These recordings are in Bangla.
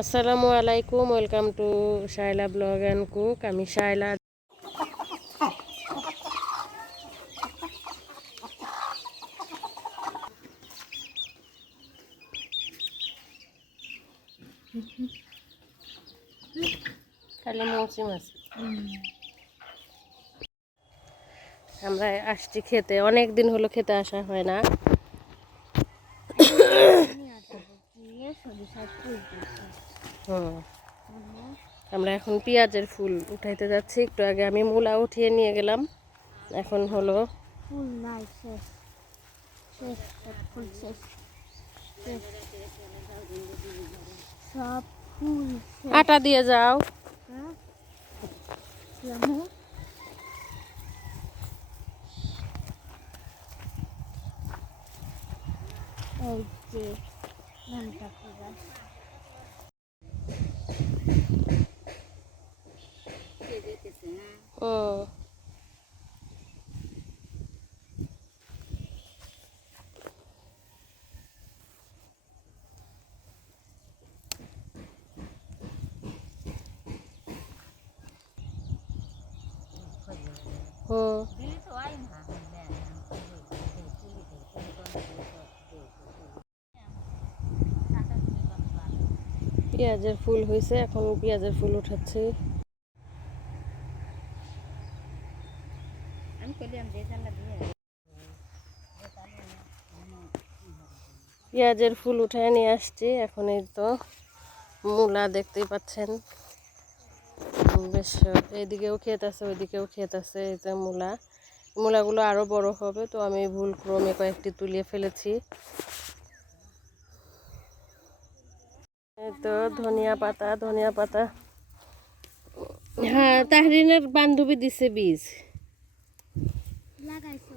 আসসালামু আলাইকুম, welcome to Shaila blog and cook. আমি শাইলা খালি মৌসুম আছে আমরা আসছি খেতে। অনেক দিন হলো খেতে আসা হয় না। আমরা এখন পেঁয়াজের ফুল উঠাইতে যাচ্ছি। একটু আগে আমি মূলা উঠিয়ে নিয়ে গেলাম। এখন হলো আটা দিয়ে যাও। হ্যাঁ? এই যে নামটা হুম পেঁয়াজের ফুল হয়েছে এখন পেঁয়াজের ফুল উঠাচ্ছি। পেঁয়াজের ফুল উঠায় নিয়ে আসছি। এখন এই তো মূলা দেখতেই পাচ্ছেন। বেশ এইদিকেও ক্ষেত আছে ওইদিকেও ক্ষেত আছে এই তো মূলা। মূলাগুলো আরও বড় হবে তো আমি ভুল ক্রমে কয়েকটি তুলিয়ে ফেলেছি। এই তো ধনিয়া পাতা ধনিয়া পাতা। হ্যাঁ তাহরিনের বান্ধবী দিছে বীজ। লাগাইছো?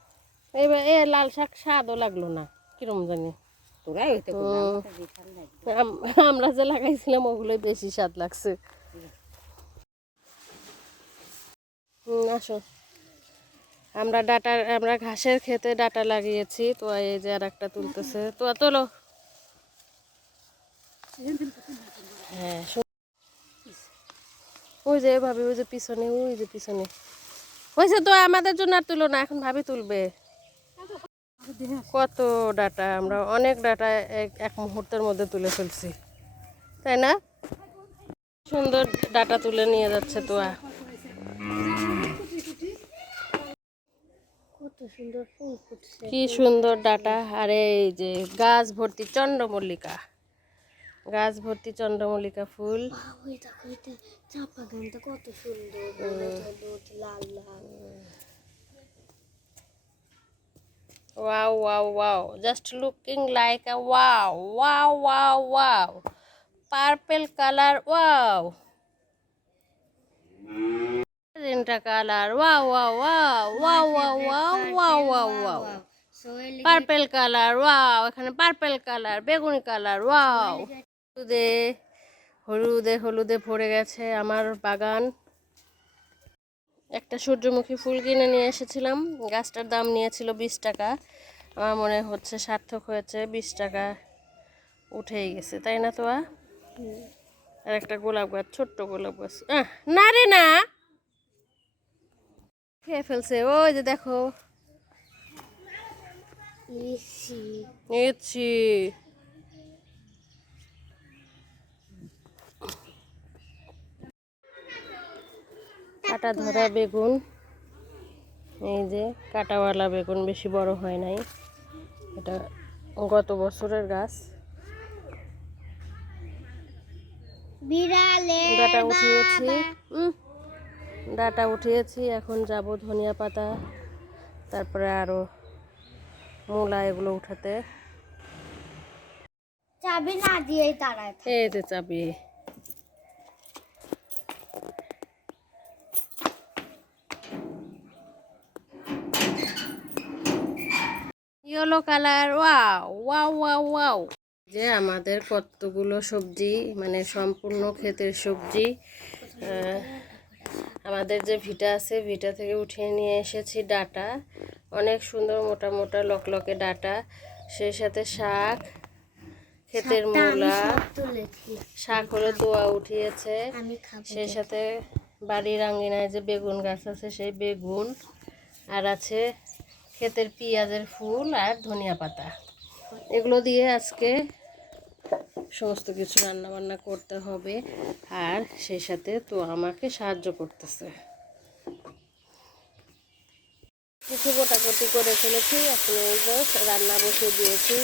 এবার এ লাল শাক স্বাদও লাগল না কিরম জানি। তোরাই হইতে। আমার যে লাগাইছিলাম ওগুলোই বেশি স্বাদ লাগছে। আসো। আমরা ডাটা আমরা ঘাসের খেতে ডাটা লাগিয়েছি তো এই যে আর একটা তুলতেছে। তো তোলো। হ্যাঁ ওই যে ভাবি ওই যে পিছনে ওই যে পিছনে। হয়েছে তো আমাদের জন্য আর তুলো না এখন ভাবি তুলবে। কত ডাটা আমরা অনেক ডাটা এক এক মুহূর্তের মধ্যে তুলে ফেলছি। তাই না? সুন্দর ডাটা তুলে নিয়ে যাচ্ছে তোয়া। কি সুন্দর ডাটা। আর এই যে গাছ ভর্তি চন্দ্রমল্লিকা। গাছ ভর্তি চন্দ্রমল্লিকা ফুল। ওই চা বাগানটা কত সুন্দর। লাল লাল। Wow wow just looking like a wow wow wow wow purple colour wow তিনটা colour wow wow wow wow wow wow wow wow wow Soyel purple colour wow এখানে পার্পল কালার বেগুনি কালার ওয়াও হলুদে হলুদে হলুদে ভরে গেছে আমার বাগান। একটা সূর্যমুখী ফুল কিনে নিয়ে এসেছিলাম। গাছটার দাম নিয়েছিল বিশ টাকা। আমার মনে হচ্ছে সার্থক হয়েছে বিশ টাকা উঠেই গেছে তাই না তো আর একটা গোলাপ গাছ ছোট্ট গোলাপ গাছ। আহ, না রে না! খেয়ে ফেলছে ওই যে দেখো। ইসি। কাটা ধরা বেগুন। এই যে কাটাওয়ালা বেগুন বেশি বড় হয় নাই। এটা গত বছরের গাছ। বিড়ালে ডাটা উঠিয়েছি। ডাটা উঠিয়েছি এখন যাব ধনিয়া পাতা তারপরে আরও মূলা এগুলো উঠাতে। চাবি না দিয়ে দাঁড়ায় এই যে চাবি। Yellow colour wow wow wow wow. যে আমাদের কতগুলো সবজি মানে সম্পূর্ণ ক্ষেতের সবজি আহ, আমাদের যে ভিটা আছে ভিটা থেকে উঠিয়ে নিয়ে এসেছি ডাটা। অনেক সুন্দর মোটা মোটা লকলকে ডাটা। সেই সাথে শাক ক্ষেতের মূলা শাক হলো তোয়া উঠিয়েছে। সেই সাথে বাড়ির আঙ্গিনায় যে বেগুন গাছ আছে সেই বেগুন আর আছে ক্ষেতের পেঁয়াজের ফুল আর ধনিয়া পাতা। এগুলো দিয়ে আজকে সমস্ত কিছু রান্না বান্না করতে হবে। আর সেই সাথে তো আমাকে সাহায্য করতেছে। কিছু কোটাকুটি করে ফেলেছি, এখন এই রান্না বসিয়ে দিয়েছি,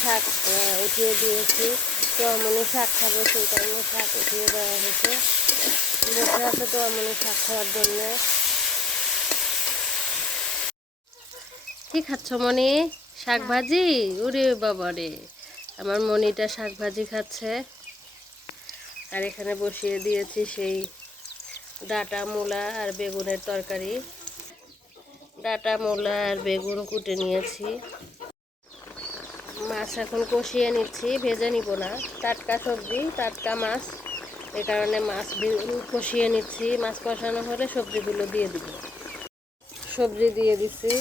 শাক উঠিয়ে দিয়েছি। তো আমনি শাক খাব সেই কারণে শাক উঠিয়ে দেওয়া হয়েছে। বসে আছে তো আমনি শাক খাওয়ার জন্য। কি খাচ্ছ মনি? শাক ভাজি ওরে বাবা রে আমার মনিটা শাক ভাজি খাচ্ছে। আর এখানে বসিয়ে দিয়েছি সেই ডাটা মূলা আর বেগুনের তরকারি। ডাটা মূলা আর বেগুন কুটে নিয়েছি। মাছ এখন কষিয়ে নিচ্ছি, ভেজে নিব না। টাটকা সবজি, টাটকা মাছ। এই কারণে মাছ কষিয়ে নিচ্ছি। মাছ কষানো হলে সবজিগুলো দিয়ে দিব। সবজি দিয়ে দিচ্ছি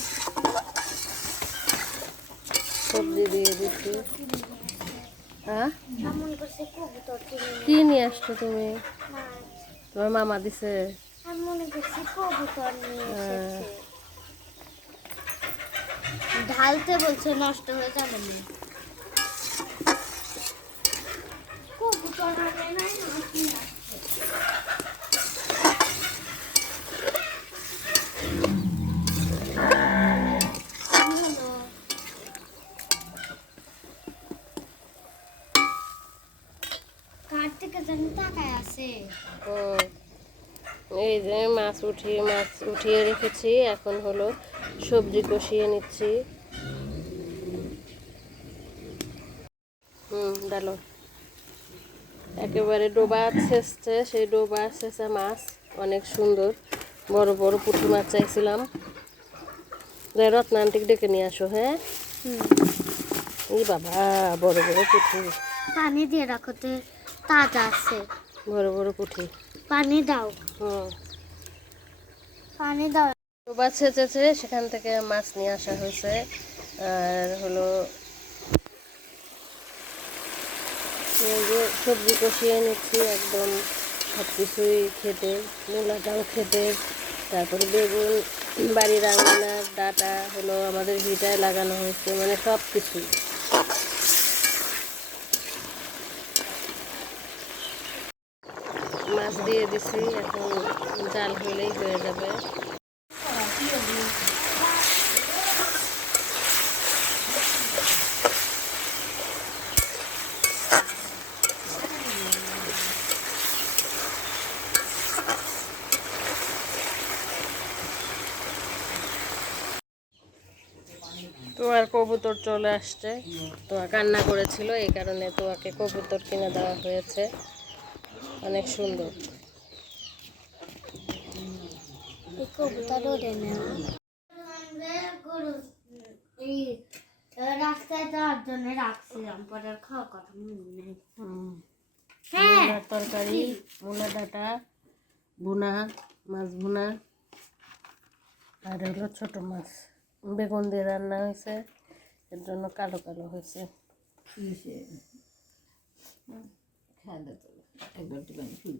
সবজি দিয়ে দিচ্ছি। হ্যাঁ? কি নিয়ে আসছো তুমি? তোমার মামা দিছে। হ্যাঁ। ঢালতে বলছে নষ্ট হয়ে যাবে না কবুতর আনে নাই মাছ নিয়ে আসছে। হলো। থেকে জানি তাকায় আছে। ও, এই যে মাছ উঠিয়ে মাছ উঠিয়ে রেখেছি এখন হলো সবজি কষিয়ে নিচ্ছি। হুম ডালো একেবারে ডোবা ছেঁচছে সেই ডোবা ছেঁচা মাছ অনেক সুন্দর। বড় বড় পুঁটি মাছ চাইছিলাম। যাই রত্নান্টিক ডেকে নিয়ে আসো হ্যাঁ? এই বাবা বড় বড় পুঁটি। পানি দিয়ে রাখো তো। তাজা আছে। বড় বড় পুঁটি পানি দাও। হুম। পানি দাও। ডোবা ছেঁচেছে সেখান থেকে মাছ নিয়ে আসা হয়েছে। আর হলো যে সবজি কষিয়ে নিচ্ছি একদম সব কিছুই খেতে মূলাটাও খেতে। তারপরে বেগুন বাড়ির আঙিনার ডাটা হলো আমাদের ভিটায় লাগানো হয়েছে মানে সব কিছুই মাছ দিয়ে দিছি, এখন জাল হলেই হয়ে যাবে। তোমার কবুতর চলে আসছে। তোয়া কান্না করেছিল, এই কারণে তোয়াকে কবুতর কিনে দেওয়া হয়েছে। অনেক সুন্দর। রাস্তায় যাওয়ার জন্য রাখছিলাম পরে খাওয়ার কথা মনে নেই। হ্যাঁ। তরকারি মূলা ডাটা ভুনা মাছ ভুনা আর হলো ছোট মাছ। বেগুন দিয়ে রান্না হয়েছে এর জন্য কালো কালো হয়েছে। খাওয়া দাওয়া একবার